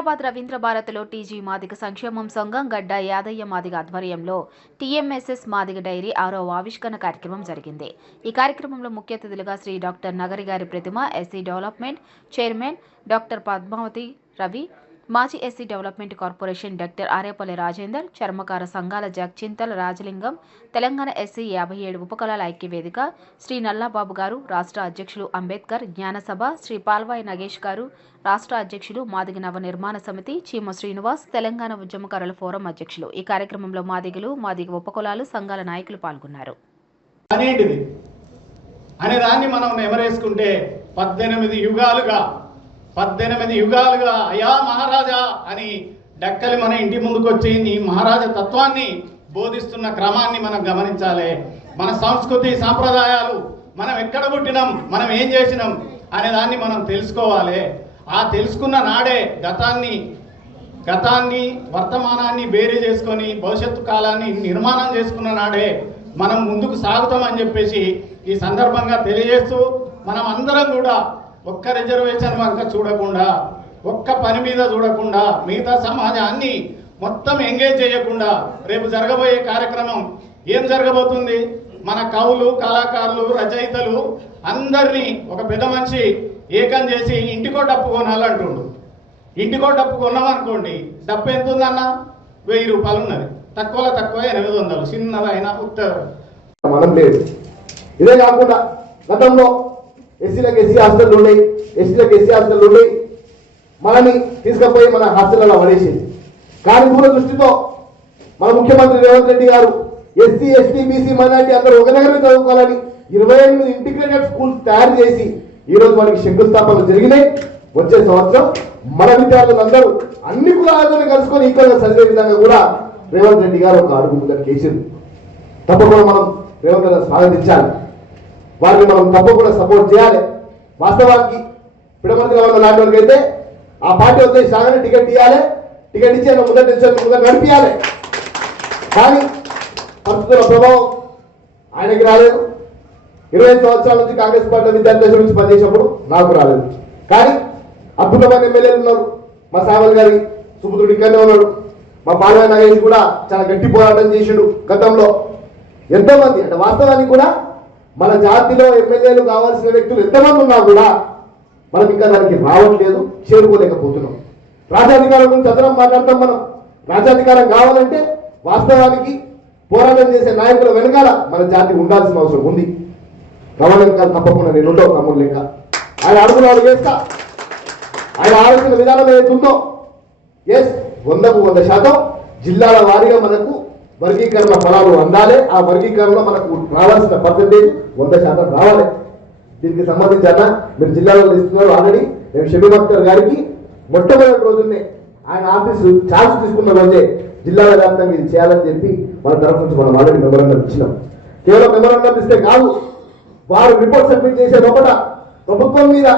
హైదరాబాద్ రవీంద్ర భారతిలో టీజీ మాదిగ సంక్షేమం సంఘం గడ్డ యాదయ్య మాదిగ ఆధ్వర్యంలో టీఎంఎస్ఎస్ మాదిగ డైరీ 6వ ఆవిష్కరణ కార్యక్రమం జరిగింది. ఈ కార్యక్రమంలో ముఖ్య అతిథులుగా శ్రీ డాక్టర్ నగరి గారి Pratima, SC development chairman doctor Padmavathi Ravi, మాజీ SC development corporation doctor Arepalli Rajender, చర్మకార సంఘాల చింతల రాజలింగం, తెలంగాణ ఎస్సీ 57 ఉపకులాల ఐక్యవేదిక శ్రీ నల్లాబాబు గారు, రాష్ట్ర అధ్యక్షులు అంబేద్కర్ జ్ఞానసభ శ్రీ పాల్వాయి నగేష్ గారు, రాష్ట్ర అధ్యక్షులు మాదిగ నవ నిర్మాణ సమితి చీమ శ్రీనివాస్, తెలంగాణ ఉద్యమకారుల ఫోరం అధ్యక్షులు. ఈ కార్యక్రమంలో మాదిగలు, మాదిగ ఉపకులాలు, సంఘాల నాయకులు పాల్గొన్నారు. అనే దాన్ని మనం నెమరేసుకుంటే 18 యుగాలుగా అయా మహారాజా అని డక్కలి మన ఇంటి ముందుకు వచ్చి నీ మహారాజా తత్వాన్ని బోధిస్తున్న క్రమాన్ని మనం గమనించాలి. మన సంస్కృతి సాంప్రదాయాలు, మనం ఎక్కడ పుట్టినాం, మనం ఏం చేసినాం అనే దాన్ని మనం తెలుసుకోవాలి. ఆ తెలుసుకున్న నాడే గతాన్ని వర్తమానాన్ని బేరీ చేసుకొని భవిష్యత్తు కాలాన్ని నిర్మాణం చేసుకున్న నాడే మనం ముందుకు సాగుతామని చెప్పేసి ఈ సందర్భంగా తెలియజేస్తూ, మనం అందరం కూడా ఒక్క రిజర్వేషన్ వంక చూడకుండా, ఒక్క పని మీద చూడకుండా, మిగతా సమాజాన్ని మొత్తం ఎంగేజ్ చేయకుండా రేపు జరగబోయే కార్యక్రమం ఏం జరగబోతుంది? మన కవులు, కళాకారులు, రచయితలు అందరినీ ఒక పెద్ద మనిషి ఏకం చేసి ఇంటికో డప్పు కొనాలంటుండు. ఇంటికో డప్పు కొన్నామనుకోండి, డప్పు ఎంత ఉందన్న? 1000 రూపాయలు ఉన్నది, తక్కువలో తక్కువ 800, చిన్నదైనా మనం లేదు. ఇదే కాకుండా గతంలో ఎస్సీలకు ఎస్సీ హాస్టల్ ఉన్నాయి, ఎస్టీలకు ఎస్సీ హాస్టల్ ఉన్నాయి, మనని తీసుకుపోయి మన హాస్టల్లో పడేసింది. కానీ దూరదృష్టితో మన ముఖ్యమంత్రి రేవంత్ రెడ్డి గారు ఎస్సీ, ఎస్టీ, బీసీ, మైనార్టీ అందరూ ఒక దగ్గర చదువుకోవాలని 28 ఇంటిగ్రేటెడ్ స్కూల్స్ తయారు చేసి ఈరోజు మనకి శంకుస్థాపనలు జరిగినాయి. వచ్చే సంవత్సరం మన విద్యార్థులందరూ అన్ని కులాలతో కలుసుకొని ఈక్వల్గా చదివే విధంగా కూడా రేవంత్ రెడ్డి గారు ఒక అడుగు ముందర కేసింది. తప్పకుండా మనం రేవంత్ రెడ్డి స్వాగతించాలి, వారిని మనం తప్పకుండా సపోర్ట్ చేయాలి. వాస్తవానికి పిడమర్తి గవర్నర్ లాంటి వారికి అయితే ఆ పార్టీ వచ్చేసి రాగానే టికెట్ ఇవ్వాలి, టికెట్ ఇచ్చి ముందర నడిపియాలి. కానీ పరిస్థితుల ప్రభావం ఆయనకి రాలేదు. 25 సంవత్సరాల నుంచి కాంగ్రెస్ పార్టీ విద్యార్థి దశ నుంచి పనిచేసినప్పుడు నాకు రాలేదు. కానీ అద్భుతమైన ఎమ్మెల్యేలు ఉన్నారు. మా సావల్ గారి సుపుత్రుడు ఇక్కడనే ఉన్నాడు. మా పాల్వాయి నగేష్ కూడా చాలా గట్టి పోరాటం చేసిండు గతంలో. ఎంతోమంది అంటే వాస్తవానికి కూడా మన జాతిలో ఎమ్మెల్యేలు కావాల్సిన వ్యక్తులు ఎంతమంది ఉన్నా కూడా మనం ఇంకా దానికి రావట్లేదు, చేరుకోలేకపోతున్నాం. రాజ్యాధికారం గురించి అందరం మాట్లాడతాం. మనం రాజ్యాధికారం కావాలంటే వాస్తవానికి పోరాటం చేసే నాయకుల వెనకాల మన జాతి ఉండాల్సిన అవసరం ఉంది. వెనకాల తప్పకుండా నేను ఉండవు తమ్ముడు లెక్క. ఆయన అడుగులు వేస్తా, ఆయన ఆలోచన విధానం ఏదైతే ఉందో 100% జిల్లాల వారీగా మనకు వర్గీకరణ ఫలాలు అందాలి. ఆ వర్గీకరణలో మనకు రావాల్సిన పర్సెంటేజ్ 100% రావాలి. దీనికి సంబంధించి అన్న మీరు జిల్లాలో ఇస్తున్నారు. ఆల్రెడీ నేను షబీర్ అఖ్తర్ గారికి మొట్టమొదటి రోజునే ఆయన ఆఫీసు ఛార్జ్ తీసుకున్న రోజే జిల్లాల వ్యాప్తంగా ఇది చేయాలని చెప్పి మన తరఫు నుంచి మనం ఆల్రెడీ మెమోరాండం ఇచ్చినాం. కేవలం మెమోరాండం ఇస్తే కాదు, వారు రిపోర్ట్ సబ్మిట్ చేసే లోపల ప్రభుత్వం మీద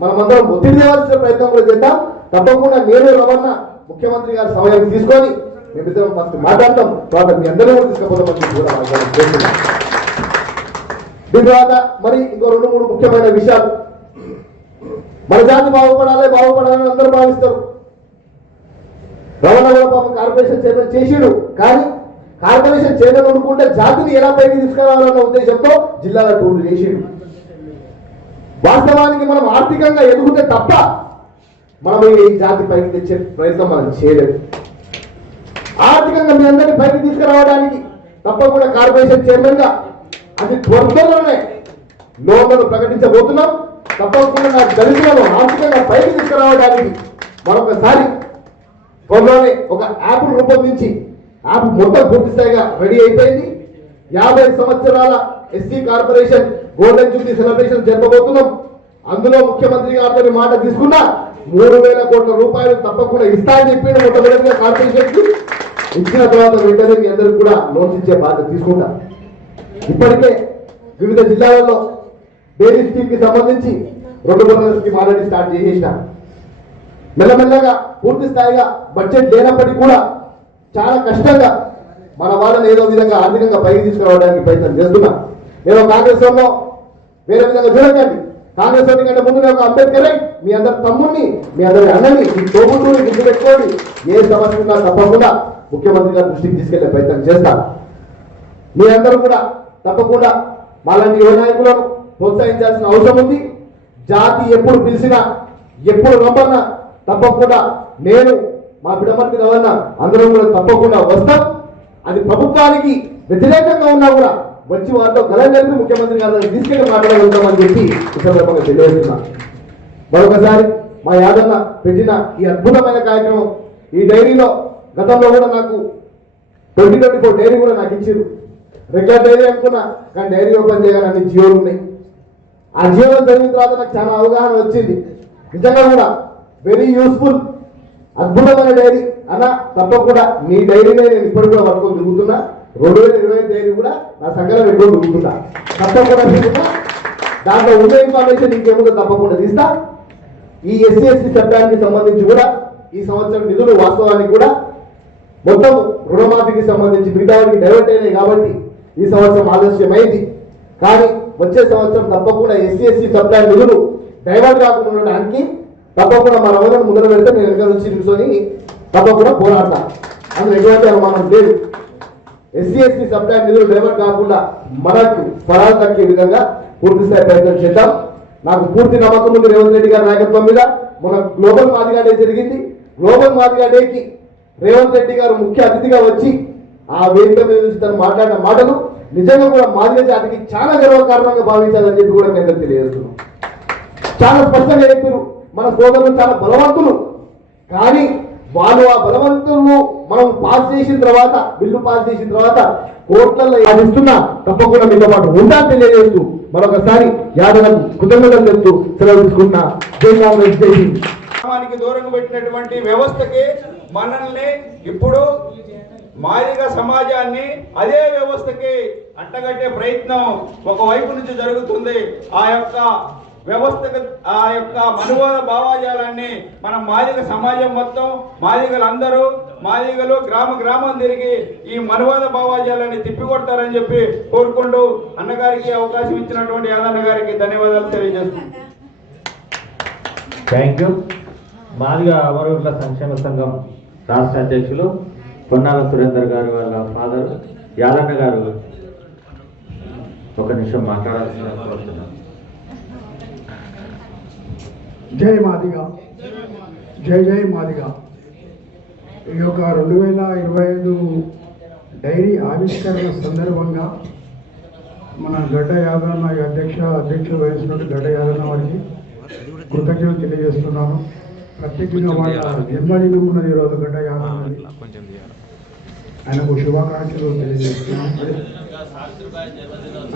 మనమందరం ఒత్తిడి తేవాల్సిన ప్రయత్నం కూడా చేద్దాం. తప్పకుండా నేను రవణ ముఖ్యమంత్రి గారి సమయం తీసుకొని మేమిద్దరం ఫస్ట్ మాట్లాడతాం, తర్వాత మీ అందరూ కూడా తీసుకుపోతామని కూడా చేస్తున్నాం. దీని తర్వాత మరి ఇంకో 2-3 ముఖ్యమైన విషయాలు. మన జాతి బాగుపడాలని అందరూ భావిస్తారు. రవణ కూడా పాపం కార్పొరేషన్ చైర్మన్ చేసిడు. కానీ కార్పొరేషన్ చైర్మన్ అనుకుంటే జాతిని ఎలా పైకి తీసుకురావాలన్న ఉద్దేశంతో జిల్లాల టూర్లు చేసిడు. వాస్తవానికి మనం ఆర్థికంగా ఎదుగుతే తప్ప మనం ఈ జాతి పైకి తెచ్చే ప్రయత్నం మనం చేయలేదు. ఆర్థికంగా మీ అందరినీ పైకి తీసుకురావడానికి తప్పకుండా కార్పొరేషన్ చైర్మన్ గా అది త్వరలోనే లోన్లను ప్రకటించబోతున్నాం. తప్పకుండా నా దళితులను ఆర్థికంగా పైకి తీసుకురావడానికి మరొకసారి త్వరలోనే ఒక యాప్ రూపొందించి యాప్ మొత్తం పూర్తి స్థాయిగా రెడీ అయిపోయింది. 50 సంవత్సరాల SC corporation golden jubilee celebration జరపబోతున్నాం. అందులో ముఖ్యమంత్రి గారితో మాట తీసుకున్నా 3000 కోట్ల రూపాయలు తప్పకుండా ఇస్తా అని చెప్పి మొట్టమొదటిగా కార్పొరేషన్ ఇచ్చిన తర్వాత వెంటనే మీ అందరికి కూడా లోన్స్ ఇచ్చే బాధ్యత తీసుకుంటా. ఇప్పటికే వివిధ జిల్లాలలో డైరీ స్కీమ్ కి సంబంధించి 2 బర్రెల స్కీమ్ ఆల్రెడీ స్టార్ట్ చేసేసిన. మెల్లమెల్లగా పూర్తి స్థాయిగా బడ్జెట్ లేనప్పటికీ కూడా చాలా కష్టంగా మన వాళ్ళని ఏదో విధంగా ఆర్థికంగా పైకి తీసుకురావడానికి ప్రయత్నం చేస్తున్నా. నేను కాంగ్రెస్ లో వేరే విధంగా చూడకండి, కాంగ్రెస్ పార్టీ కంటే ముందు నేను ఒక అంబేద్కరే, మీ అందరి తమ్ముడిని, మీ అందరి అన్నని, మీ తోబుట్టుని గుర్తు పెట్టుకోండి. ఏ సమస్య ఉన్నా తప్పకుండా ముఖ్యమంత్రి గారి దృష్టికి తీసుకెళ్లే ప్రయత్నం చేస్తాను. మీ అందరూ కూడా తప్పకుండా మాలాంటి యువ నాయకులను ప్రోత్సహించాల్సిన అవసరం ఉంది. జాతి ఎప్పుడు పిలిచినా, ఎప్పుడు రమ్మన్నా తప్పకుండా నేను, మా బిడమర్తి రవణ అందరం కూడా తప్పకుండా వస్తాం. అది ప్రభుత్వానికి వ్యతిరేకంగా ఉన్నా కూడా వచ్చి వారితో గలం కలిపి ముఖ్యమంత్రి గారిని తీసుకెళ్లి మాట్లాడగలుగుతామని చెప్పి ఈ సందర్భంగా తెలియజేస్తున్నా. మరొకసారి మా యాదన్న పెట్టిన ఈ అద్భుతమైన కార్యక్రమం, ఈ డైరీలో గతంలో కూడా నాకు 2024 డైరీ కూడా నాకు ఇచ్చారు. రెగ్యులర్ డైరీ అనుకున్నా, కానీ డైరీ ఓపెన్ చేయాలని జియోలు ఉన్నాయి. ఆ జియోలో జరిగిన తర్వాత నాకు చాలా అవగాహన వచ్చింది. నిజంగా కూడా వెరీ యూస్ఫుల్, అద్భుతమైన డైరీ అన్న. తప్పకుండా మీ డైరీనే నేను ఇప్పటికి కూడా పట్టుకొని తిరుగుతున్నా. 2025 డైరీ కూడా నా సంఘంలో పెట్టుకొని తిరుగుతున్నా. తప్పకుండా తీసుకున్నా. దాంట్లో ఉన్న ఇన్ఫర్మేషన్ ఇంకేముందో తప్పకుండా తీస్తా. ఈ SC/ST చట్టానికి సంబంధించి కూడా ఈ సంవత్సరం నిధులు వాస్తవానికి కూడా మొత్తం రుణమాఫీకి సంబంధించి మిగతా వారికి డైవర్ట్ అయినాయి కాబట్టి ఈ సంవత్సరం ఆలస్యమైంది. కానీ వచ్చే సంవత్సరం తప్పకుండా SC/ST చట్టాల నిధులు డైవర్ట్ కాకుండా ఉండడానికి తప్పకుండా మన రమణను ముందర పెడితే నేను వెనక నుంచి నిలుకొని తప్పకుండా పోరాడతా. అందులో ఎటువంటి అనుమానం లేదు. SC/ST చట్టాల నిధులు డైవర్ట్ కాకుండా మనకు ఫలాలు దక్కే విధంగా పూర్తి స్థాయి ప్రయత్నం చేద్దాం. నాకు పూర్తి నమ్మకం ఉంది రేవంత్ రెడ్డి గారి నాయకత్వం మీద. మన గ్లోబల్ మాదిగా డే జరిగింది. గ్లోబల్ మాదిగా డేకి రేవంత్ రెడ్డి గారు ముఖ్య అతిథిగా వచ్చి ఆ వేదిక మీద నుంచి తను మాట్లాడిన మాటలు నిజంగా కూడా మాదిగ జాతికి చాలా గర్వకారణంగా భావించాలని చెప్పి కూడా నేను తెలియజేస్తున్నాను. చాలా స్పష్టంగా చెప్పారు, మన సోదరులు చాలా బలవంతులు, కానీ వాళ్ళు ఆ బలవంతులను మనం పాస్ చేసిన తర్వాత, బిల్లు పాస్ చేసిన తర్వాత కోర్టులలో ఇస్తున్నా తప్పకుండా మీతో పాటు ఉండాలని తెలియజేస్తూ మరొకసారి యాదవకు కృతజ్ఞతలు తెలుపుతూ సెలవు తీసుకుంటున్నా. జై కాంగ్రెస్, జై హింద్. గ్రామానికి దూరంగా పెట్టినటువంటి వ్యవస్థకి మనల్ని ఇప్పుడు మాదిగ సమాజాన్ని అదే వ్యవస్థకి అంటగట్టే ప్రయత్నం ఒకవైపు నుంచి జరుగుతుంది. ఆ యొక్క వ్యవస్థకు, ఆ యొక్క మనువాద భావాజాలాన్ని మనం మాదిగ సమాజం మొత్తం, మాదిగలందరూ, మాదిగలు గ్రామం తిరిగి ఈ మనువాద భావాజాలాన్ని తిప్పికొడతారని చెప్పి కోరుకుంటూ అన్నగారికి అవకాశం ఇచ్చినటువంటి యాదన్న గారికి ధన్యవాదాలు తెలియజేస్తున్నాను. Thank you. మాదిగ అమరవీరుల సంక్షేమ సంఘం రాష్ట్ర అధ్యక్షులు పొన్నాల సురేందర్ గారు వాళ్ళ ఫాదర్ యాదన్న గారు ఒక నిమిషం మాట్లాడాల్సిన కోరుతున్నాను. జై మాదిగా, జై జై మాదిగా. ఈ యొక్క 2025 డైరీ ఆవిష్కరణ సందర్భంగా మన గడ్డ యాదన్న అధ్యక్షులు వహించినట్టు గడ్డ యాదన్న వారికి కృతజ్ఞతలు తెలియజేస్తున్నాను. ప్రత్యేకంగా వాళ్ళ జన్మదినం ఉన్నది ఈరోజు గడ్డ యాదన్నది, ఆయనకు శుభాకాంక్షలు తెలియజేస్తున్నాను.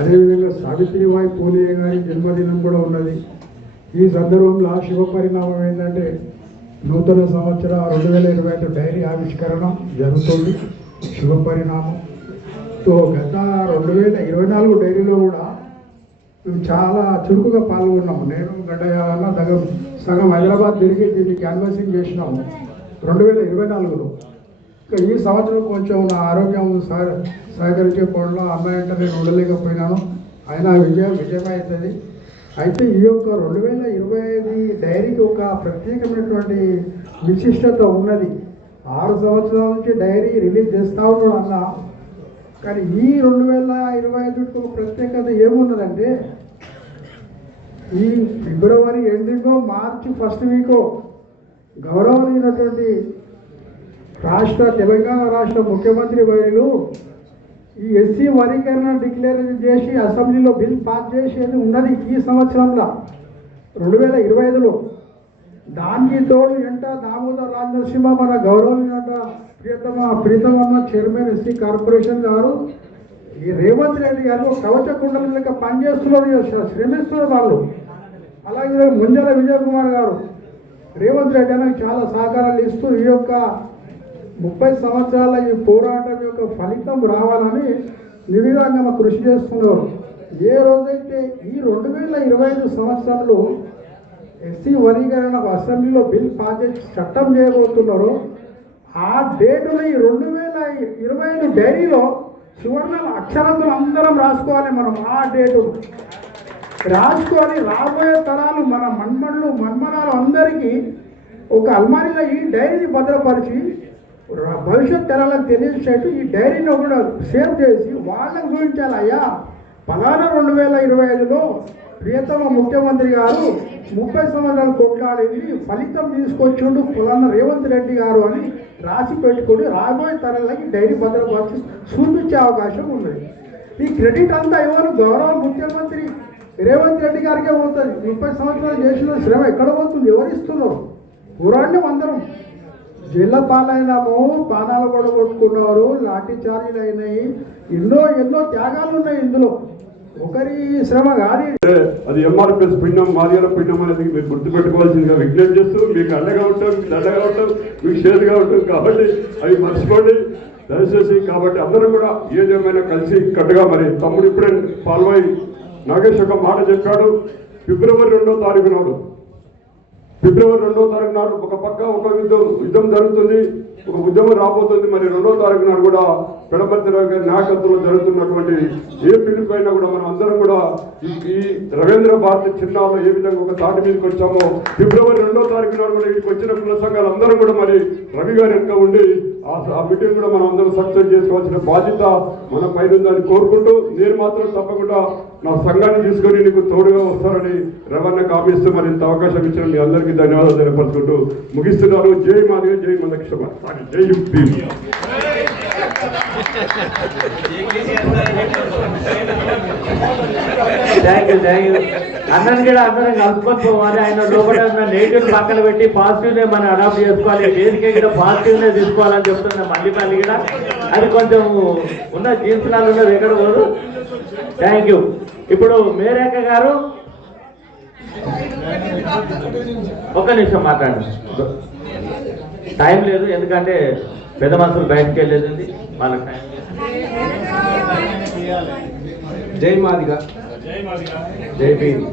అదేవిధంగా సావిత్రిబాయి పూలే గారి జన్మదినం కూడా ఉన్నది. ఈ సందర్భంలో శుభ పరిణామం ఏంటంటే నూతన సంవత్సర 2025 డైరీ ఆవిష్కరణ జరుగుతుంది. శుభ పరిణామం. సో గత 2024 డైరీలో కూడా మేము చాలా చురుకుగా పాల్గొన్నాము. నేను గడ్డయాలన్న సగం హైదరాబాద్ తిరిగి దీన్ని క్యాన్వాసింగ్ చేసినాము 2024లో. ఇంకా ఈ సంవత్సరం కొంచెం నా ఆరోగ్యం సహకరించకపోవడంలో అమ్మాయి అంటే నేను ఉండలేకపోయినాను. అయినా విజయమవుతుంది. అయితే ఈ యొక్క 2025 డైరీకి ఒక ప్రత్యేకమైనటువంటి విశిష్టత ఉన్నది. 6 సంవత్సరాల నుంచి డైరీ రిలీజ్ చేస్తూ ఉన్నాడు అన్న. కానీ ఈ 2025కి ఒక ప్రత్యేకత ఏమున్నదంటే ఈ ఫిబ్రవరి ఎండింగో మార్చి ఫస్ట్ వీకో గౌరవనీయునటువంటి తెలంగాణ రాష్ట్ర ముఖ్యమంత్రి వర్యులు ఈ ఎస్సీ వర్గీకరణ డిక్లేర్ చేసి అసెంబ్లీలో బిల్ పాస్ చేసేది ఉన్నది ఈ సంవత్సరంలో 2025లో. దానికి తోడు ఎంట దామోదర్ రాజ్ నరసింహ మన గౌరవనీయ ప్రీతమ చైర్మన్ ఎస్సీ కార్పొరేషన్ గారు ఈ రేవంత్ రెడ్డి గారు కవచ కుండల లెక్క పనిచేస్తున్నారు, శ్రమిస్తున్నారు వాళ్ళు. అలాగే ముంజల విజయ్ కుమార్ గారు రేవంత్ రెడ్డి గారికి చాలా సహకారాలు ఇస్తూ ఈ యొక్క 30 సంవత్సరాల ఈ పోరాటం యొక్క ఫలితం రావాలని నిర్విరాంగమ కృషి చేస్తున్నారు. ఏ రోజైతే ఈ 2025 సంవత్సరంలో ఎస్సీ వర్గీకరణ అసెంబ్లీలో బిల్ పాస్ చేసి చట్టం చేయబోతున్నారో ఆ డేటులో ఈ 2025 డైరీలో సువర్ణ అక్షరాలు అందరం రాసుకోవాలి మనం. ఆ డేటు రాసుకొని రాబోయే తరాలు మన మన్మనాలు అందరికీ ఒక అల్మారీలో ఈ డైరీని భద్రపరిచి భవిష్యత్ తరాలకు తెలియచేట్టు ఈ డైరీని కూడా సేవ్ చేసి వాళ్ళకు చూపించాలి. అయ్యా ఫలానా 2025లో ప్రియతమ ముఖ్యమంత్రి గారు 30 సంవత్సరాలు కొట్లాడింది, ఫలితం తీసుకొచ్చిండు ఫలానా రేవంత్ రెడ్డి గారు అని రాసి పెట్టుకుని రాబోయే తరాలకి డైరీ భద్రపరిచి చూపించే అవకాశం ఉన్నది. ఈ క్రెడిట్ అంతా ఎవరు? గౌరవ ముఖ్యమంత్రి రేవంత్ రెడ్డి గారికే పోతుంది. 30 సంవత్సరాలు చేసిన శ్రమ ఎక్కడ పోతుంది? ఎవరు ఇస్తున్నారు? పురాణం అందరం జిల్లా పాలైనాము, పానాలు కూడా కొట్టుకున్నారు, లాఠీ చార్జీలు అయినాయి, ఎన్నో త్యాగాలు ఉన్నాయి ఇందులో. ఒకరి శ్రమ కాదు అది. ఎంఆర్పిఎస్ పిండం మాదిగల పిండం అనేది మీరు గుర్తుపెట్టుకోవాల్సిందిగా విజ్ఞప్తి చేస్తూ మీకు అండగా ఉంటాం, మీకు దండగా ఉంటాం, మీకు చేతిగా ఉంటాం. కాబట్టి అవి మర్చిపోండి దయచేసి. కాబట్టి అందరూ కూడా ఏదేమైనా కలిసి కట్టుగా మరి తమ్ముడు ఇప్పుడే పాల్గొని నాగేష్ ఒక మాట చెప్పాడు. ఫిబ్రవరి 2వ తారీఖు నాడు ఒక పక్క ఒక యుద్ధం జరుగుతుంది, ఒక ఉద్యమం రాబోతుంది. మరి 2వ తారీఖు నాడు కూడా పెడమర్తిరావు గారి నాయకత్వంలో జరుగుతున్నటువంటి ఏ పిలుపైనా కూడా మనం అందరం కూడా ఈ రవీంద్ర భారతి చిన్నాలో ఏ విధంగా ఒక తాటి మీదకి వచ్చామో ఫిబ్రవరి 2వ తారీఖు నాడు కూడా ఇక్కడికి వచ్చిన కుల సంఘాలు అందరూ కూడా మరి రవి గారి వెనుక ఉండి ఆ మీటింగ్ కూడా మనం అందరం సక్సెస్ చేసుకోవాల్సిన బాధ్యత మన పైన ఉందని కోరుకుంటూ, నేను మాత్రం తప్పకుండా నా సంఘాన్ని తీసుకొని నీకు తోడుగా వస్తారని రవాణా కామిస్తూ మరి ఇంత అవకాశం ఇచ్చిన మీ అందరికీ ధన్యవాదాలు తెలియపరుచుకుంటూ ముగిస్తున్నారు. జై మాదిగ, జై మందక్షమ, జై భీమ్. అందరినీ కూడా అందరం కలుపుకొని పోవాలి. ఆయన లోపల నెగిటివ్ పక్కన పెట్టి పాజిటివ్నే మనం అడాప్ట్ చేసుకోవాలి. బేసిక్గా కూడా పాజిటివ్నే తీసుకోవాలని చెప్తున్నా. మళ్ళీ కూడా అది కొంచెం ఉన్న జీన్స్లాలు ఉన్నది ఎక్కడ పోదు. Thank you. ఇప్పుడు మేరేఖ గారు ఒక్క నిమిషం మాట్లాడండి. టైం లేదు, ఎందుకంటే పెద్ద మనుషులు బయటకు వెళ్ళేది వాళ్ళకి టైం. జై మాదిగ, జై భీమ్.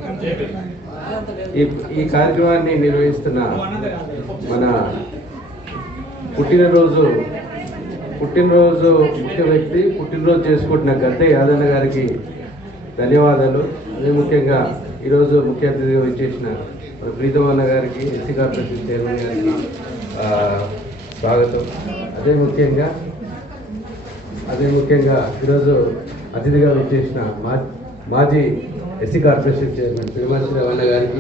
ఈ కార్యక్రమాన్ని నిర్వహిస్తున్న మన పుట్టినరోజు ముఖ్య వ్యక్తి పుట్టినరోజు చేసుకుంటున్న గద్దె యాదన్న గారికి ధన్యవాదాలు. అదే ముఖ్యంగా ఈరోజు ముఖ్య అతిథిగా వచ్చేసిన మన ప్రీతమన్న గారికి, ఎస్సీ కార్పొరేషన్ చైర్మన్ గారికి స్వాగతం. అదే ముఖ్యంగా ఈరోజు అతిథిగా వచ్చేసిన మాజీ ఎస్సీ కార్పొరేషన్ చైర్మన్ పిడిమర్తి రవణ గారికి,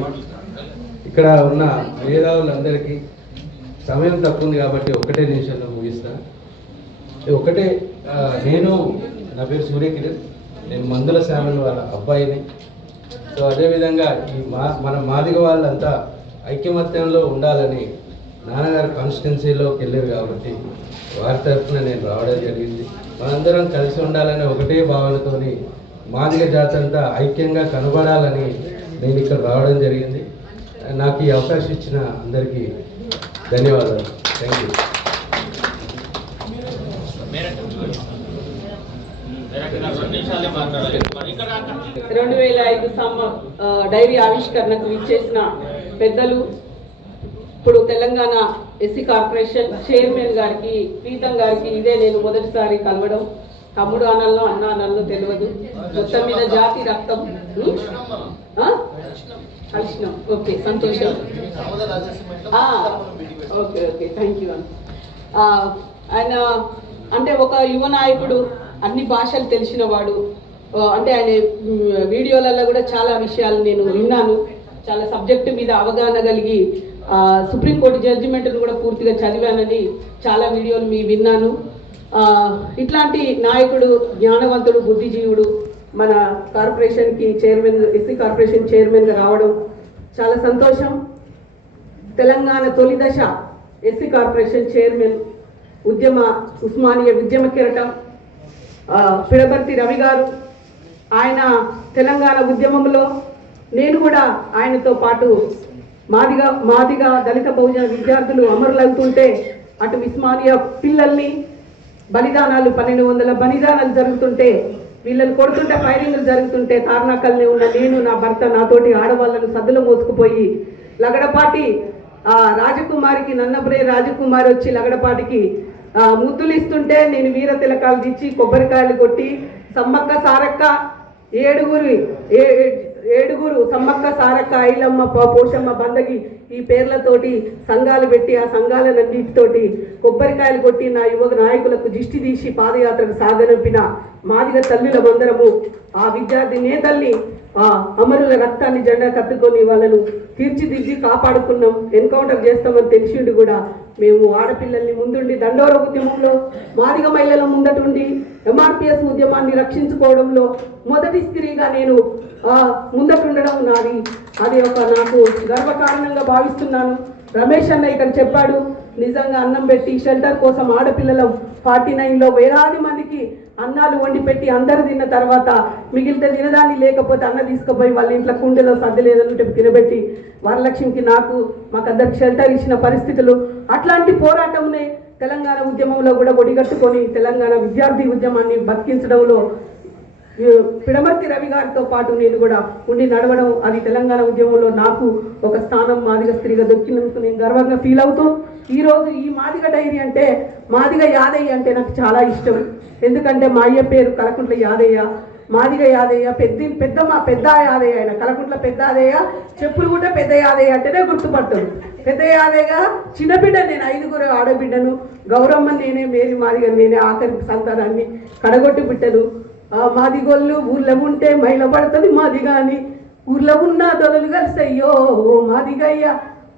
ఇక్కడ ఉన్న మేధావులందరికీ. సమయం తక్కువ ఉంది కాబట్టి ఒకటే నిమిషంలో ముగిస్తా. నా పేరు సూర్యకిరణ్, నేను మందుల శ్యామల వాళ్ళ అబ్బాయిని. సో అదేవిధంగా మన మాదిగ వాళ్ళంతా ఐక్యమత్యంలో ఉండాలని నాన్నగారు కాన్స్టిట్యున్సీలోకి వెళ్ళారు కాబట్టి వారి తరఫున నేను రావడం జరిగింది. మనందరం కలిసి ఉండాలనే ఒకటే భావనతోని మాదిగ జాతి అంతా ఐక్యంగా కనబడాలని నేను ఇక్కడ రావడం జరిగింది. నాకు ఈ అవకాశం ఇచ్చిన అందరికీ ధన్యవాదాలు. Thank you. 2005 డైరీ ఆవిష్కరణకు ఇచ్చేసిన పెద్దలు, ఇప్పుడు తెలంగాణ ఎస్సీ కార్పొరేషన్ చైర్మన్ గారికి, ప్రీతం గారికి ఇదే నేను మొదటిసారి కలవడం. తమ్ముడు అనాల్లో అన్న అనాల్లో తెలియదు. మొత్తం మీద జాతి రక్తం కలిసినాం. ఓకే, సంతోషం. Okay, thank you. ఆయన అంటే ఒక యువ నాయకుడు, అన్ని భాషలు తెలిసిన వాడు. అంటే ఆయన వీడియోలలో కూడా చాలా విషయాలు నేను విన్నాను. చాలా సబ్జెక్టు మీద అవగాహన కలిగి సుప్రీంకోర్టు జడ్జిమెంట్ను కూడా పూర్తిగా చదివానని చాలా వీడియోలు విన్నాను. ఇట్లాంటి నాయకుడు, జ్ఞానవంతుడు, బుద్ధిజీవుడు మన కార్పొరేషన్కి చైర్మన్, ఎస్సీ కార్పొరేషన్ చైర్మన్గా రావడం చాలా సంతోషం. తెలంగాణ తొలి దశ ఎస్సీ కార్పొరేషన్ చైర్మన్, ఉస్మానియా ఉద్యమ కిరటం పిడపర్తి రవి గారు. ఆయన తెలంగాణ ఉద్యమంలో నేను కూడా ఆయనతో పాటు మాదిగా దళిత బహుజన విద్యార్థులు అమరులవుతుంటే, అటు ఉస్మానియా పిల్లల్ని బలిదానాలు 1200 బలిదానాలు జరుగుతుంటే, వీళ్ళని కొడుతుంటే ఫైరింగ్లు జరుగుతుంటే, తార్నాకల్ని ఉన్న నేను, నా భర్త, నాతోటి ఆడవాళ్ళను సద్దులు మోసుకుపోయి లగడపాటి రాజకుమారికి, నన్నబ్రే రాజకుమారి వచ్చి లగడపాటికి ముద్దులు ఇస్తుంటే నేను వీర తిలకాలు తెచ్చి కొబ్బరికాయలు కొట్టి సమ్మక్క సారక్క ఏడుగురు సమ్మక్క సారక్క ఐలమ్మ పోషమ్మ బందగి ఈ పేర్లతోటి సంఘాలు పెట్టి ఆ సంఘాలన్నిటితోటి కొబ్బరికాయలు కొట్టి నా యువ నాయకులకు దిష్టి తీసి పాదయాత్రకు సాగనంపిన మాదిగ తల్లుల మందరము ఆ విద్యార్థి నేతల్ని ఆ అమరుల రక్తాన్ని జెండా కట్టుకొని వాళ్ళను తీర్చిదిద్ది కాపాడుకున్నాం. ఎన్కౌంటర్ చేస్తామని తెలిసిండు కూడా మేము ఆడపిల్లల్ని ముందుండి దండోర ఉద్యమంలో మాదిగ మహిళల ముందటుండి ఎంఆర్పిఎస్ ఉద్యమాన్ని రక్షించుకోవడంలో మొదటి స్త్రీగా నేను ముందటుండడం నాది అది ఒక నాకు గర్వకారణంగా భావిస్తున్నాను. రమేష్ అన్న ఇక్కడ చెప్పాడు, నిజంగా అన్నం పెట్టి షెల్టర్ కోసం ఆడపిల్లల 49లో వేలాది మందికి అన్నాలు వండి పెట్టి అందరు తిన్న తర్వాత మిగిలితే తినదాన్ని లేకపోతే అన్న తీసుకుపోయి వాళ్ళ ఇంట్లో కుండెలో సర్దలేదంటే తినబెట్టి వరలక్ష్మికి మాకందరికి షెల్టర్ ఇచ్చిన పరిస్థితులు అట్లాంటి పోరాటంనే తెలంగాణ ఉద్యమంలో కూడా ఒడిగట్టుకొని తెలంగాణ విద్యార్థి ఉద్యమాన్ని బతికించడంలో పిడమర్తి రవి గారితో పాటు నేను కూడా ఉండి నడవడం అది తెలంగాణ ఉద్యమంలో నాకు ఒక స్థానం మాదిగ స్త్రీగా దొరికినందుకు నేను గర్వంగా ఫీల్ అవుతూ ఈరోజు ఈ మాదిగ డైరీ అంటే మాదిగ యాదయ్య అంటే నాకు చాలా ఇష్టం. ఎందుకంటే మా అయ్య పేరు కలకుంట్ల యాదయ్య, మాదిగ యాదయ్య పెద్ద యాదయ్య, ఆయన కలకుంట్ల పెద్ద యాదయ్య, చెప్పులు కూడా పెద్ద యాదయ్య అంటేనే గుర్తుపడతాను. పెద్ద యాదయ్య చిన్నబిడ్డ, నేను 5గురు ఆడబిడ్డను, గౌరమ్మ నేనే, మేరీ మాదిగ నేనే, ఆఖరి సంతానాన్ని కడగొట్టి బిడ్డను. మాదిగోళ్ళు ఊర్లో ఉంటే మైల పడుతుంది మాదిగా అని, ఊర్లో ఉన్న దొరలు కలిసి అయ్యో ఓ మాదిగయ్య,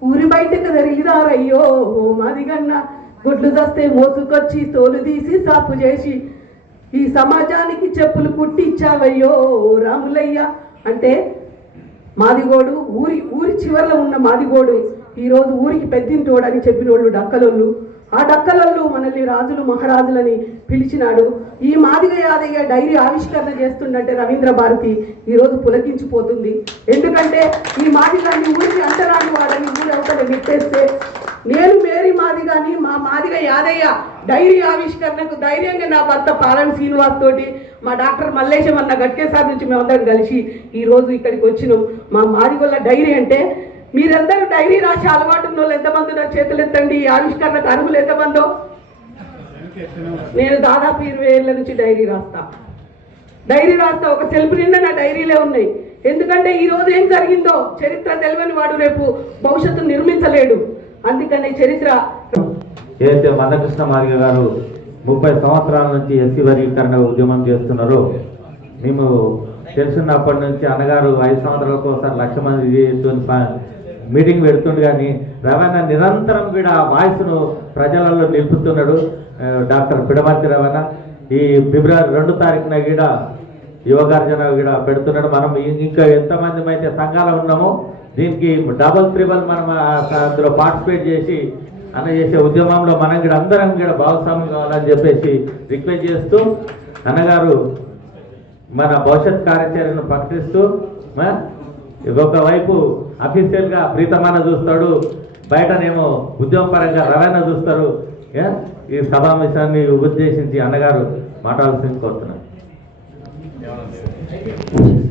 ఊరి బయటకు జరిగినారయ్యో ఓ మాదిగన్న, గుడ్లు చస్తే మోసుకొచ్చి తోలు తీసి సాపు చేసి ఈ సమాజానికి చెప్పులు కుట్టి ఇచ్చావయ్యో రాములయ్య అంటే మాదిగోడు ఊరి చివర్లో ఉన్న మాదిగోడు ఈరోజు ఊరికి పెద్దింటోడు అని చెప్పినోళ్ళు డక్కలోళ్ళు. ఆ డక్కలోళ్ళు మనల్ని రాజులు మహారాజులని పిలిచినాడు. ఈ మాదిగ యాదయ్య డైరీ ఆవిష్కరణ చేస్తుందంటే రవీంద్ర భారతి ఈరోజు పులకించిపోతుంది. ఎందుకంటే ఈ మాదిగాన్ని ఊరికి అంటరాని వాడని ఊరి అవతల నెట్టేస్తే నేను మేరీ మాదిగాని మా మాదిగ యాదయ్య డైరీ ఆవిష్కరణకు ధైర్యంగా నా భర్త పాలన్ శ్రీనివాస్ తోటి మా డాక్టర్ మల్లేశం అన్న గట్కేసారి నుంచి మేమందరం కలిసి ఈరోజు ఇక్కడికి వచ్చినాం. మా మాదిగొల్ల డైరీ అంటే మీరందరూ డైరీ రాసి అలవాటు ఉన్న వాళ్ళు ఎంతమంది నా చేతులు ఎత్తండి. ఈ ఆవిష్కరణకు అర్హులు ఎంతమందో? నేను దాదాపు 20 ఏళ్ళ నుంచి డైరీ రాస్తా. ఒక సెల్ఫ్ నిండా నా డైరీలే ఉన్నాయి. ఎందుకంటే ఈ రోజు ఏం జరిగిందో చరిత్ర తెలియని వాడు రేపు భవిష్యత్తు నిర్మించలేడు. అందుకనే చరిత్ర ఏదైతే మందకృష్ణ మాదిగ గారు 30 సంవత్సరాల నుంచి ఎస్సీ వర్గీకరణ ఉద్యమం చేస్తున్నారో, మేము తెలుసున్నప్పటి నుంచి అన్నగారు 5 సంవత్సరాలకు ఒకసారి 1,00,000 మంది మీటింగ్ పెడుతుండు. కానీ రవాణా నిరంతరం కూడా వాయిస్ను ప్రజలలో నిలుపుతున్నాడు. డాక్టర్ పిడమర్తి రవాణా ఈ ఫిబ్రవరి 2 తారీఖున కూడా యువగార్జన కూడా పెడుతున్నాడు. మనం ఇంకా ఎంతమంది అయితే సంఘాలు ఉన్నామో దీనికి డబల్ త్రిబల్ మనం అందులో పార్టిసిపేట్ చేసి అన్న చేసే ఉద్యమంలో మనం కూడా అందరం కూడా భాగస్వామ్యం కావాలని చెప్పేసి రిక్వెస్ట్ చేస్తూ అన్నగారు మన భవిష్యత్ కార్యాచరణను ప్రకటిస్తూ ఒకవైపు అఫీషియల్గా ప్రీతమాన చూస్తాడు, బయటనేమో ఉద్యమపరంగా రవాణా చూస్తారు. ఈ సమావేశాన్ని ఉద్దేశించి అన్నగారు మాట్లాడాల్సింది కోరుతున్నాను.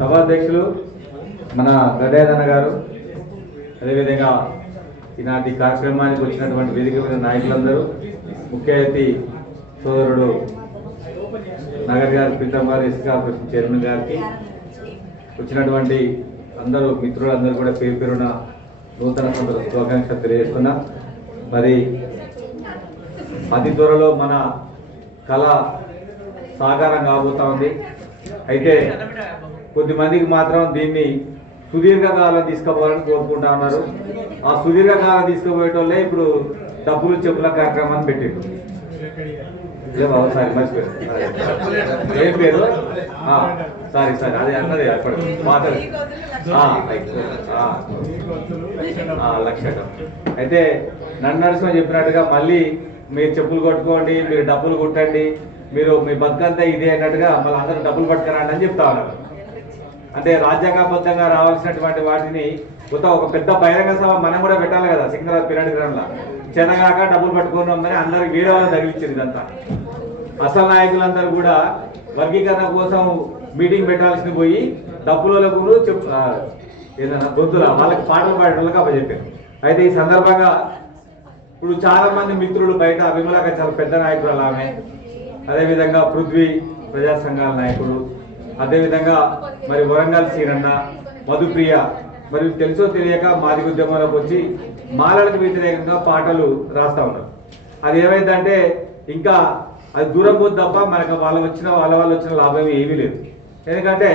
సభాధ్యక్షులు మన గడ్డయ్య గారు, అదేవిధంగా ఈనాటి కార్యక్రమానికి వచ్చినటువంటి వేదిక మీద నాయకులందరూ, ముఖ్య అతిథి సోదరుడు నగర్ గారి ప్రీతం గారు, ఎస్సీ కార్పొరేషన్ చైర్మన్ గారికి, వచ్చినటువంటి అందరూ మిత్రులందరూ కూడా పేరు పేరున నూతన సంవత్సర శుభాకాంక్షలు తెలియజేస్తున్నా. మరి అతి త్వరలో మన కళ సాకారం కాబోతా ఉంది. అయితే కొద్దిమందికి మాత్రం దీన్ని సుదీర్ఘకాలం తీసుకుపోవాలని కోరుకుంటా ఉన్నారు. ఆ సుదీర్ఘకాలం తీసుకుపోయేటోళ్ళే ఇప్పుడు డబ్బులు చెప్పుల కార్యక్రమాన్ని పెట్టారు. సారీ మర్చిపోయారు, ఏం పేరు? సారీ అదే అన్నది అప్పుడు పాతది 1,00,000. అయితే నరసింహ చెప్పినట్టుగా మళ్ళీ మీరు చెప్పులు కొట్టుకోండి, మీరు డబ్బులు కొట్టండి, మీరు మీ బతుకంతా ఇదే అన్నట్టుగా మళ్ళీ అందరూ డబ్బులు పట్టుకురండి అని చెప్తా ఉన్నారు. అంటే రాజ్యాంగబద్ధంగా రావాల్సినటువంటి వాటిని ఒక పెద్ద బహిరంగ సభ మనం కూడా పెట్టాలి కదా. సికింద్రాబాద్ పిరాడి గ్రామంలో చెదగాక డబ్బులు పట్టుకున్నామని అందరికి వేరే వాళ్ళని తగిలించింది. ఇదంతా అసలు నాయకులందరూ కూడా వర్గీకరణ కోసం మీటింగ్ పెట్టాల్సింది పోయి డబ్బులకు ఏదైనా గొంతుల వాళ్ళకి పాటలు పాడేటోళ్ళకి అప్పచెప్పారు. అయితే ఈ సందర్భంగా ఇప్పుడు చాలా మంది మిత్రులు బయట విమలాక చాలా పెద్ద నాయకురాలు ఆమె, అదేవిధంగా పృథ్వీ ప్రజా సంఘాల నాయకుడు, అదేవిధంగా మరి వరంగల్ సీరన్న, మధుప్రియ మరియు తెలుసో తెలియక మాదిగ ఉద్యమంలోకి వచ్చి మాలలకు వ్యతిరేకంగా పాటలు రాస్తా ఉన్నారు. అది ఏమైందంటే ఇంకా అది దూరం పోదు తప్ప మనకు వాళ్ళ వాళ్ళు వచ్చిన లాభం ఏమీ లేదు. ఎందుకంటే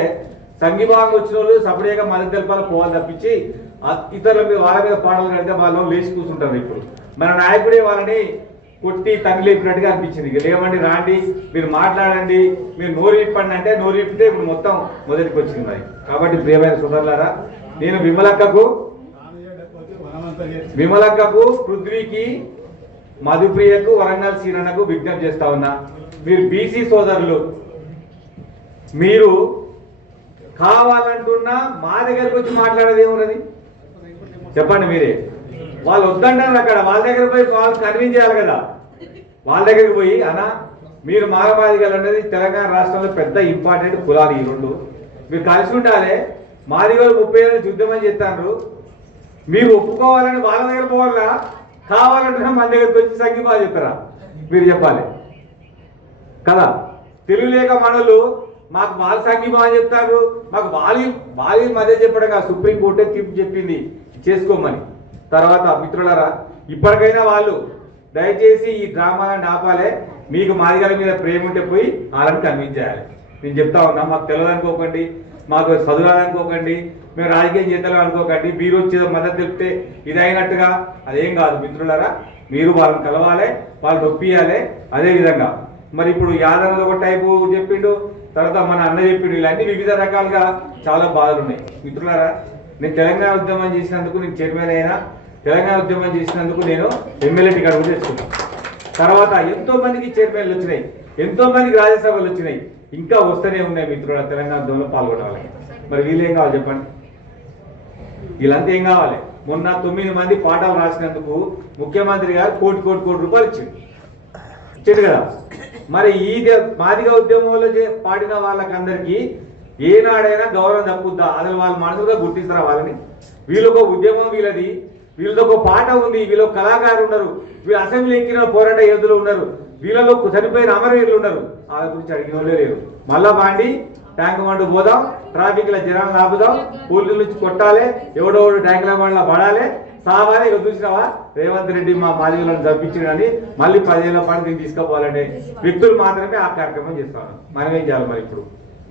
సంఘీభావం వచ్చిన వాళ్ళు సపరేట్గా మద్దతు తెలపాలి పోవాలి తప్పించి ఇతరుల మీద వాళ్ళ మీద పాటలు కడితే వాళ్ళు లేచి కూర్చుంటారు. ఇప్పుడు మన నాయకుడే వాళ్ళని కొట్టి తగిలేపినట్టుగా అనిపించింది. లేవండి, రాండి, మీరు మాట్లాడండి, మీరు నోరు విప్పండి అంటే నోరు విప్పితే ఇప్పుడు మొత్తం మొదటికి వచ్చింది మరి. కాబట్టి ప్రియమైన సోదరులారా, నేను విమలక్కకు పృథ్వీకి మధుప్రియకు వరంగల్ సీనన్నకు విజ్ఞప్తి చేస్తా ఉన్నా. మీరు బీసీ సోదరులు, మీరు కావాలంటున్నా మా దగ్గరకు వచ్చి మాట్లాడేది ఏమున్నది చెప్పండి. మీరే వాళ్ళు వద్దంటారు, అక్కడ వాళ్ళ దగ్గర పోయి వాళ్ళు కన్విన్స్ చేయాలి కదా. వాళ్ళ దగ్గరికి పోయి అన్నా మీరు మాదిగలు అనేది తెలంగాణ రాష్ట్రంలో పెద్ద ఇంపార్టెంట్ కులాలు ఈ రెండు, మీరు కలిసి ఉండాలి. మాదిగలు 30 ఏళ్ళ యుద్ధమని చెప్తారు, మీరు ఒప్పుకోవాలని వాళ్ళ దగ్గర పోవాలా, కావాలంటున్నా మన దగ్గరికి వచ్చి సంఘీభావం చెప్తారా? మీరు చెప్పాలి కదా. తెలియలేక మనలు మాకు వాళ్ళ సంఘీభావం చెప్తారు, మాకు వాళ్ళ మధ్య చెప్పడం కాదు, సుప్రీంకోర్టే తీర్పు చెప్పింది చేసుకోమని. తర్వాత మిత్రులారా, ఇప్పటికైనా వాళ్ళు దయచేసి ఈ డ్రామాలను ఆపాలే. మీకు మాదిగల మీద ప్రేమ ఉంటే పోయి వాళ్ళని కన్విన్స్ చేయాలి. నేను చెప్తా ఉన్నా, మాకు తెలియదు అనుకోకండి, మాకు చదువుకోకండి, మేము రాజకీయం చేద్దాం అనుకోకండి. మీరు వచ్చేదో మద్దతు తెలిపితే ఇది అయినట్టుగా అదేం కాదు. మిత్రులారా, మీరు వాళ్ళని కలవాలి, వాళ్ళు ఒప్పియాలి. అదేవిధంగా మరి ఇప్పుడు యాదవ్ ఒక టైపు చెప్పిండు, తర్వాత మన అన్న చెప్పిండు, ఇలాంటి వివిధ రకాలుగా చాలా బాధలు ఉన్నాయి. మిత్రులారా, నేను తెలంగాణ ఉద్యమం చేసినందుకు నేను చైర్మన్ అయినా, తెలంగాణ ఉద్యమం చేసినందుకు నేను ఎమ్మెల్యే టికెట్ కూడా తెచ్చుకున్నాను. తర్వాత ఎంతో మందికి చైర్మన్లు వచ్చినాయి, ఎంతో మందికి రాజ్యసభలు వచ్చినాయి, ఇంకా వస్తూనే ఉన్నాయి. మిత్రుల తెలంగాణ ఉద్యమంలో పాల్గొనాలి. మరి వీళ్ళేం కావాలి చెప్పండి? వీళ్ళంతా ఏం కావాలి? మొన్న 9 మంది పాఠాలు రాసినందుకు ముఖ్యమంత్రి గారు కోటి రూపాయలు ఇచ్చాడు కదా. మరి ఈ మాదిగ ఉద్యమంలో పాడిన వాళ్ళకందరికీ ఏనాడైనా గౌరవం తప్పుద్దా? అసలు వాళ్ళ మనసుగా గుర్తిస్తారా వాళ్ళని? వీళ్ళొక ఉద్యమం వీళ్ళది, వీళ్ళతో ఒక పాట ఉంది, వీళ్ళు కళాకారులు ఉన్నారు, వీళ్ళు అసెంబ్లీ ఎక్కిన పోరాట యోధులు ఉన్నారు, వీళ్ళలో చనిపోయిన అమరవీరులు ఉన్నారు. వాళ్ళ గురించి అడిగిన వాళ్ళే లేరు. మళ్ళా బాండి ట్యాంక్ మండు పోదాం, ట్రాఫిక్ లో జనాలను ఆపుదాం, పోలీసుల నుంచి కొట్టాలి, ఎవడోడు ట్యాంకుల బండ్లా పడాలి, సావాలి. ఇక చూసినావా రేవంత్ రెడ్డి మా మాదిగలను చంపించిందని మళ్ళీ 10 ఏళ్ల పాటు దీన్ని తీసుకుపోవాలంటే వ్యక్తులు మాత్రమే ఆ కార్యక్రమం చేస్తాను. మనం ఏం చేయాలి మరి? ఇప్పుడు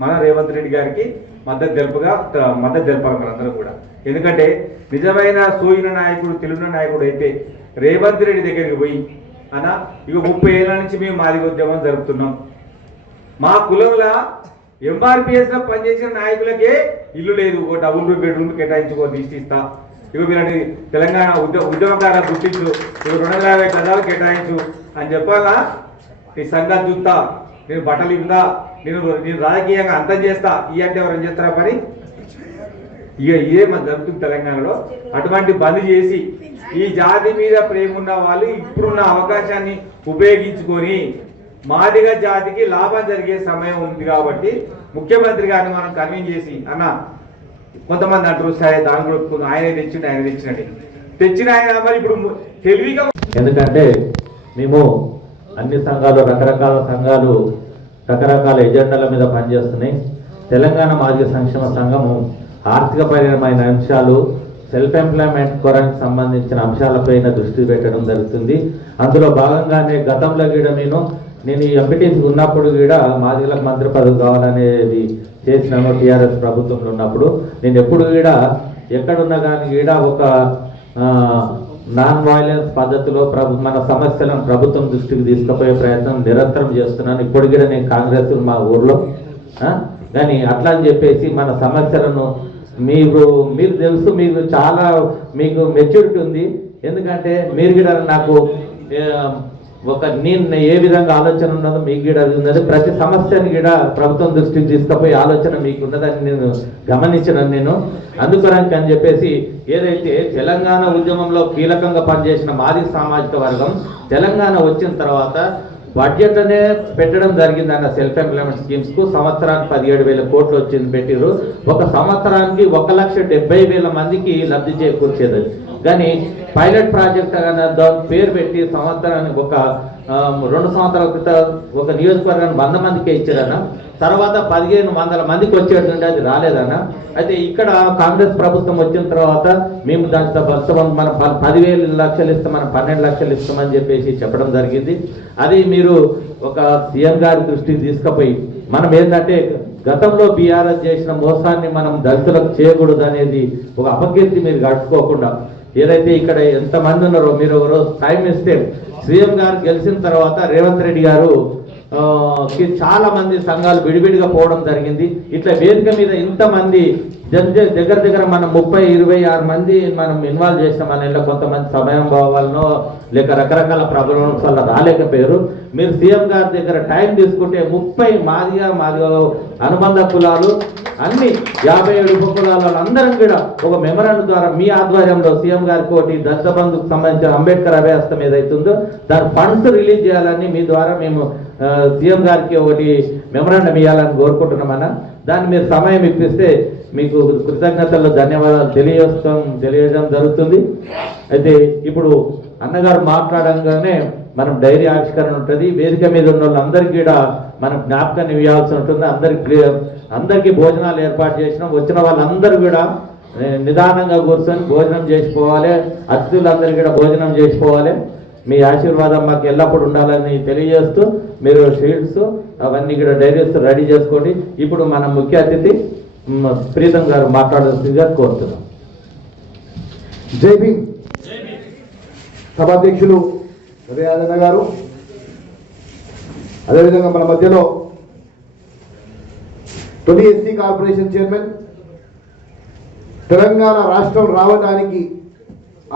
మనం రేవంత్ రెడ్డి గారికి మద్దతు తెలపాలి మనందరం కూడా. ఎందుకంటే నిజమైన సోయిన నాయకుడు, తెలుగున నాయకుడు అయితే రేవంత్ రెడ్డి దగ్గరికి పోయి అన్న ఇక 30 ఏళ్ల నుంచి మేము మాదిగ ఉద్యమం జరుపుతున్నాం, మా కులంలో ఎంఆర్పిఎస్ లో పనిచేసిన నాయకులకే ఇల్లు లేదు, ఒక డబుల్ బెడ్రూమ్ కేటాయించుకో తీసిస్తా, ఇక వీళ్ళని తెలంగాణ ఉద్యమకార గుర్తించు, ఇక 250 గజాలు కేటాయించు అని చెప్పాలా. నీ సంఘాలు చూస్తా, నేను బట్టలు ఇవ్వదా, నేను రాజకీయంగా అంతం చేస్తా, ఈ అంటే ఎవరైనా చేస్తారా పని? ఇక ఇదే మన జరుగుతుంది తెలంగాణలో. అటువంటి బంద్ చేసి ఈ జాతి మీద ప్రేమ ఉన్న వాళ్ళు ఇప్పుడున్న అవకాశాన్ని ఉపయోగించుకొని మాదిగ జాతికి లాభం జరిగే సమయం ఉంది కాబట్టి ముఖ్యమంత్రి గారిని మనం కన్విన్స్ చేసి అన్న కొంతమంది అంటారు సరే దాని కూడా ఆయన తెచ్చిన ఆయన మరి ఇప్పుడు తెలివిగా. ఎందుకంటే మేము అన్ని సంఘాలు, రకరకాల సంఘాలు రకరకాల ఎజెండాల మీద పనిచేస్తున్నాయి. తెలంగాణ మాదిగ సంక్షేమ సంఘము ఆర్థికపరమైన అంశాలు, సెల్ఫ్ ఎంప్లాయ్మెంట్ కొరకు సంబంధించిన అంశాలపైన దృష్టి పెట్టడం జరుగుతుంది. అందులో భాగంగానే గతంలో కూడా నేను ఈ ఎంపీటీసీ ఉన్నప్పుడు కూడా మాదిగలకు మంత్రి పదవి కావాలనేది చేసినాను. టీఆర్ఎస్ ప్రభుత్వంలో ఉన్నప్పుడు నేను ఎప్పుడు కూడా ఎక్కడున్నా కానీ కూడా ఒక నాన్ వైలెన్స్ పద్ధతిలో మన సమస్యలను ప్రభుత్వం దృష్టికి తీసుకుపోయే ప్రయత్నం నిరంతరం చేస్తున్నాను. ఇప్పుడు కూడా నేను కాంగ్రెస్ మా ఊర్లో కానీ అట్లా అని చెప్పేసి మన సమస్యలను మీరు తెలుసు, మీకు చాలా మెచ్యూరిటీ ఉంది. ఎందుకంటే మీరు కూడా నాకు నేను ఏ విధంగా ఆలోచన ఉన్నదో మీకు కూడా అది ఉన్నది. ప్రతి సమస్యని కూడా ప్రభుత్వం దృష్టికి తీసుకుపోయే ఆలోచన మీకు ఉన్నదని నేను గమనించినాను. నేను అందుకోరానికి అని చెప్పేసి ఏదైతే తెలంగాణ ఉద్యమంలో కీలకంగా పనిచేసిన మాదిగ సామాజిక వర్గం తెలంగాణ వచ్చిన తర్వాత బడ్జెట్ అనే పెట్టడం జరిగింది అన్న సెల్ఫ్ ఎంప్లాయ్మెంట్ స్కీమ్స్ కు. సంవత్సరానికి 17,000 కోట్లు వచ్చింది పెట్టిరు. ఒక సంవత్సరానికి 1,70,000 మందికి లబ్ధి చేకూర్చేది. కానీ పైలట్ ప్రాజెక్ట్ దాని పేరు పెట్టి సంవత్సరానికి ఒక 2 సంవత్సరాల క్రితం ఒక నియోజకవర్గాన్ని 100 మందికే ఇచ్చారన్న. తర్వాత 1500 మందికి వచ్చేటంటే అది రాలేదన్న. అయితే ఇక్కడ కాంగ్రెస్ ప్రభుత్వం వచ్చిన తర్వాత మేము దాంట్లో మనం 10,000 లక్షలు ఇస్తాం, మనం 12 లక్షలు ఇస్తామని చెప్పేసి చెప్పడం జరిగింది. అది మీరు ఒక సీఎం గారి దృష్టికి తీసుకుపోయి మనం ఏంటంటే గతంలో బీఆర్ఎస్ చేసిన మోసాన్ని మనం దళితులకు చేయకూడదు అనేది ఒక అపకీర్తి మీరు కట్టుకోకుండా ఏదైతే ఇక్కడ ఎంతమంది ఉన్నారో మీరు ఒక రోజు టైం ఇస్తే సీఎం గారు గెలిచిన తర్వాత రేవంత్ రెడ్డి గారు చాలా మంది సంఘాలు విడివిడిగా పోవడం జరిగింది. ఇట్లా వేదిక మీద ఇంతమంది దగ్గర మనం 30-26 మంది మనం ఇన్వాల్వ్ చేసిన మన ఇంట్లో కొంతమంది సమయం భావాలనో లేక రకరకాల ప్రాబ్లమ్స్ వల్ల రాలేకపోయారు. మీరు సీఎం గారి దగ్గర టైం తీసుకుంటే 30 మాదిగా అనుబంధ కులాలు అన్ని 57 ఉపకులాల అందరం కూడా ఒక మెమరాండం ద్వారా మీ ఆధ్వర్యంలో సీఎం గారికి ఒకటి దళిత బంధుకు సంబంధించిన అంబేద్కర్ అభ్యాసం ఏదైతుందో దాని ఫండ్స్ రిలీజ్ చేయాలని మీ ద్వారా మేము సీఎం గారికి ఒకటి మెమరాండం ఇవ్వాలని కోరుకుంటున్నామన్నా. దాన్ని మీరు సమయం ఇప్పిస్తే మీకు కృతజ్ఞతలు ధన్యవాదాలు తెలియజేయడం జరుగుతుంది. అయితే ఇప్పుడు అన్నగారు మాట్లాడంగానే మనం డైరీ ఆవిష్కరణ ఉంటుంది. వేదిక మీద ఉన్న వాళ్ళందరికీ కూడా మనం జ్ఞాపకాన్ని ఇవ్వాల్సి ఉంటుంది. అందరికీ భోజనాలు ఏర్పాటు చేసినాం. వచ్చిన వాళ్ళందరూ కూడా నిదానంగా కూర్చొని భోజనం చేసిపోవాలి. అతిథులందరికీ కూడా భోజనం చేసిపోవాలి. మీ ఆశీర్వాదం మాకు ఎల్లప్పుడూ ఉండాలని తెలియజేస్తూ మీరు షీట్స్ అవన్నీ కూడా డైరీస్ రెడీ చేసుకోండి. ఇప్పుడు మన ముఖ్య అతిథి ప్రీతం గారు మాట్లాడాల్సిందిగా కోరుతున్నాం. జై భీమ్. సభాధ్యక్షులు రవియాదన్న గారు, అదేవిధంగా మన మధ్యలో తొలి ఎస్సీ కార్పొరేషన్ చైర్మన్, తెలంగాణ రాష్ట్రం రావడానికి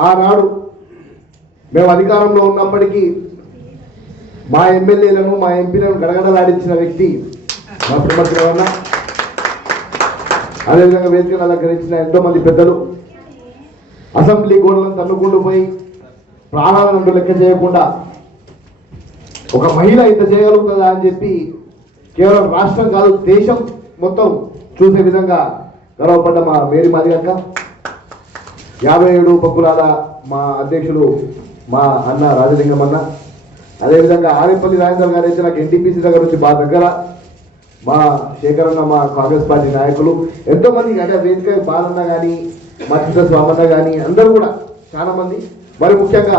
ఆనాడు మేము అధికారంలో ఉన్నప్పటికీ మా ఎమ్మెల్యేలను మా ఎంపీలను గడగడలాడించిన వ్యక్తి మా శ్రీమతి. అదేవిధంగా వేదికను అలంకరించిన ఎంతో మంది పెద్దలు, అసెంబ్లీ గోడలను తన్నుకుంటూ పోయి ప్రాణాలను లెక్క చేయకుండా ఒక మహిళ ఇంత చేయగలుగుతుందా అని చెప్పి కేవలం రాష్ట్రం కాదు దేశం మొత్తం చూసే విధంగా గర్వపడ్డ మా మేరీ మాదిగక్క, 57 ఉపకులాల మా అధ్యక్షులు మా అన్న రాజలింగం అన్న, అదేవిధంగా ఆరేపల్లి రాజేంద్ర గారు అయితే నాకు ఎన్టీపీసీ దగ్గర నుంచి బాగా దగ్గర, మా శేఖరన్న మా కాంగ్రెస్ పార్టీ నాయకులు ఎంతోమంది, అంటే వేదిక బాలన్న కానీ మా చిత్ర స్వామన్న కానీ అందరూ కూడా చాలా మంది. మరి ముఖ్యంగా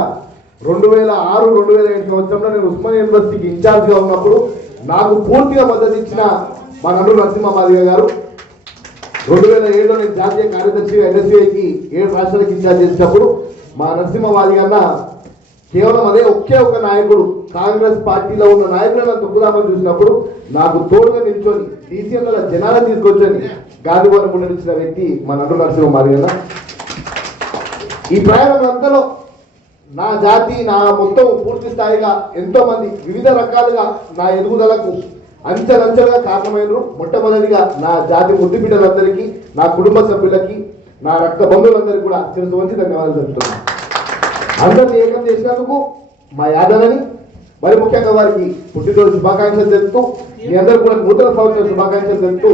2006-2007 సంవత్సరంలో నేను ఉస్మానియా యూనివర్సిటీకి ఇన్ఛార్జ్గా ఉన్నప్పుడు నాకు పూర్తిగా మద్దతు ఇచ్చిన మా నండు నరసింహ మాదిగ గారు, 2007లో నేను జాతీయ కార్యదర్శిగా ఎన్ఎస్యూఐకి 7 రాష్ట్రాలకు ఇన్ఛార్జ్ చేసినప్పుడు మా నరసింహ మాదిగ అన్న కేవలం అదే ఒకే ఒక నాయకుడు కాంగ్రెస్ పార్టీలో ఉన్న నాయకులను తొక్కుదామని చూసినప్పుడు నాకు తోడుగా నిల్చొని డీసీఎంల జనాలను తీసుకొచ్చని గాంధీవనం ఉండనిచ్చిన వ్యక్తి మా నండు నరసింహ మాదిగ అన్న. ఈ ప్రయాణం అంతలో నా జాతి నా మొత్తం పూర్తి స్థాయిగా ఎంతో మంది వివిధ రకాలుగా నా ఎదుగుదలకు అంచెలంచెలుగా కారణమైనరు. మొట్టమొదటిగా నా జాతి ముద్దు బిడ్డలందరికీ, నా కుటుంబ సభ్యులకి, నా రక్త బంధువులందరికీ కూడా శిరస్సు వంచి ధన్యవాదాలు చెప్తున్నాను. అందరినీ ఏకం చేసినందుకు మా యాదనని, మరి ముఖ్యంగా వారికి పుట్టినరోజు శుభాకాంక్షలు తెలుపుతూ, మీ అందరూ కూడా నూతన సంవత్సర శుభాకాంక్షలు తెలుపుతూ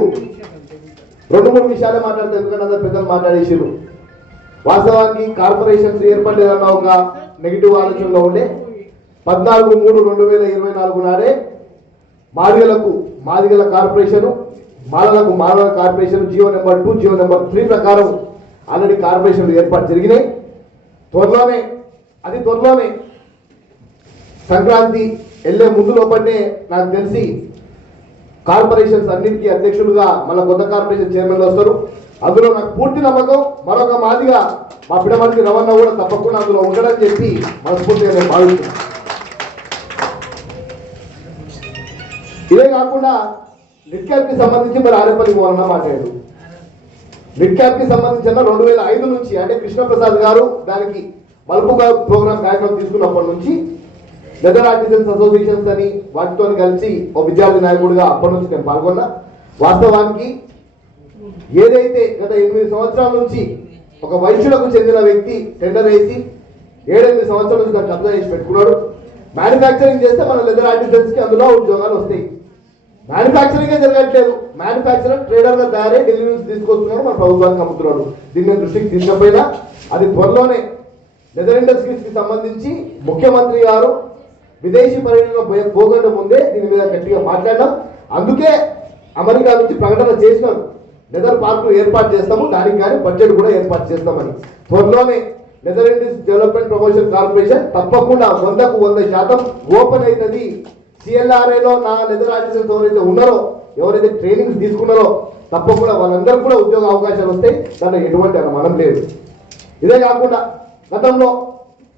2-3 విషయాలే మాట్లాడుతూ, ఎందుకంటే అందరు పెద్దలు మాట్లాడేసారు. వాస్తవానికి కార్పొరేషన్స్ ఏర్పడేదన్న ఒక నెగిటివ్ ఆలోచనలో ఉండే 14/3/2024 నాడే మాదిగల కార్పొరేషను, మాలలకు మాలల corporation GO number 2 GO number 3 ప్రకారం ఆల్రెడీ కార్పొరేషన్లు ఏర్పాటు జరిగినాయి. అతి త్వరలోనే సంక్రాంతి వెళ్ళే ముందు లోపలనే నాకు తెలిసి కార్పొరేషన్స్ అన్నింటికీ అధ్యక్షులుగా మళ్ళీ కొత్త కార్పొరేషన్ చైర్మన్లు వస్తారు. అందులో నాకు పూర్తి నమ్మకం. మరొక మాదిగా మా పిడమర్తి రమణ కూడా తప్పకుండా అందులో ఉండడని చెప్పి మనస్ఫూర్తిగా నేను భావిస్తున్నాను. ఇదే కాకుండా నిట్ క్యాప్కి సంబంధించి మరి ఆరేపల్లి మోహన్ మాట్లాడారు. నిట్ క్యాప్కి సంబంధించిన 2005 నుంచి, అంటే కృష్ణప్రసాద్ గారు దానికి మలుపుగా ప్రోగ్రామ్ కార్యక్రమం తీసుకున్నప్పటి నుంచి లెదర్ ఆర్టిజన్స్ అసోసియేషన్స్ అని వాటితో కలిసి ఒక విద్యార్థి నాయకుడిగా అప్పటి నుంచి నేను పాల్గొన్నా. వాస్తవానికి ఏదైతే గత 8 సంవత్సరాల నుంచి ఒక వైశ్యులకు చెందిన వ్యక్తి టెండర్ వేసి 7-8 సంవత్సరాల నుంచి దాన్ని కబ్జా చేసి పెట్టుకున్నాడు. మ్యానుఫ్యాక్చరింగ్ చేస్తే మన లెదర్ ఆర్టిజన్స్కి అందులో ఉద్యోగాలు వస్తాయి. మ్యానుఫ్యాక్చరింగే జరగట్లేదు. మ్యానుఫ్యాక్చరర్ ట్రేడర్గా తయారై ఢిల్లీ నుంచి తీసుకొస్తున్నాడు, మన ప్రభుత్వానికి అమ్ముతున్నాడు. దీన్ని దృష్టికి తీసుకపోయినా అది త్వరలోనే లెదర్ ఇండస్ట్రీస్కి సంబంధించి ముఖ్యమంత్రి గారు విదేశీ పర్యటనలో పోగొట్ట ముందే దీని మీద గట్టిగా మాట్లాడినాం. అందుకే అమెరికా నుంచి ప్రకటన చేసినారు, లెదర్ పార్కులు ఏర్పాటు చేస్తాము, దానికి కానీ బడ్జెట్ కూడా ఏర్పాటు చేస్తామని. త్వరలోనే leather industry development promotion corporation తప్పకుండా 100% ఓపెన్ అవుతుంది. సిఎల్ఆర్ఐలో నా లెదర్ ఆర్టిజన్స్ ఎవరైతే ఉన్నారో, ఎవరైతే ట్రైనింగ్స్ తీసుకున్నారో తప్పకుండా వాళ్ళందరూ కూడా ఉద్యోగ అవకాశాలు వస్తాయి. దాంట్లో ఎటువంటి అనుమానం లేదు. ఇదే కాకుండా గతంలో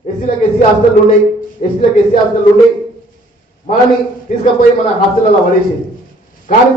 ఎస్సీలకు ఎస్సీ హాస్టళ్ళు ఉన్నాయి, ఎస్టీలకు ఎస్సీ హాస్టళ్ళు ఉన్నాయి, మనని తీసుకుపోయి మన హాస్టల్లో పడేసింది. కానీ